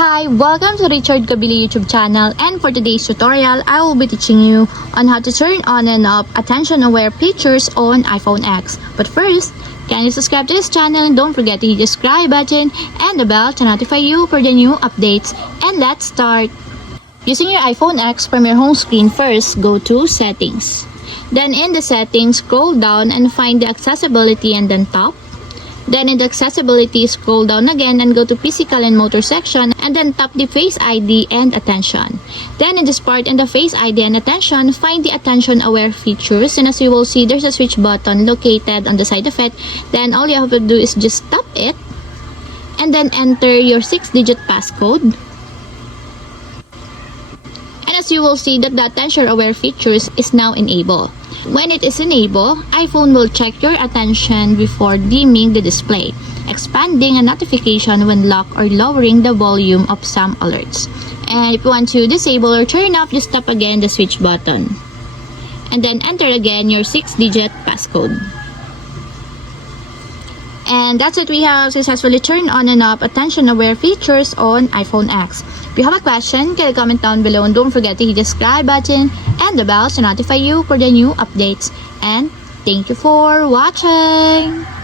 Hi, welcome to Richard Kabili YouTube channel, and for today's tutorial, I will be teaching you on how to turn on and off attention-aware features on iPhone X. But first, can you subscribe to this channel and don't forget to hit the subscribe button and the bell to notify you for the new updates. And let's start! Using your iPhone X from your home screen, first go to Settings. Then in the Settings, scroll down and find the Accessibility and then Top. Then in the Accessibility, scroll down again and go to Physical and Motor section and then tap the Face ID and Attention. Then in this part in the Face ID and Attention, find the Attention Aware features, and as you will see, there's a switch button located on the side of it. Then all you have to do is just tap it and then enter your 6-digit passcode. And as you will see that the Attention Aware features is now enabled. When it is enabled, iPhone will check your attention before dimming the display, expanding a notification when locked or lowering the volume of some alerts. And if you want to disable or turn off, just tap again the switch button. And then enter again your 6-digit passcode. And that's it, we have successfully turned on and off attention-aware features on iPhone X. If you have a question, can you comment down below, and don't forget to hit the subscribe button and the bell to notify you for the new updates. And thank you for watching!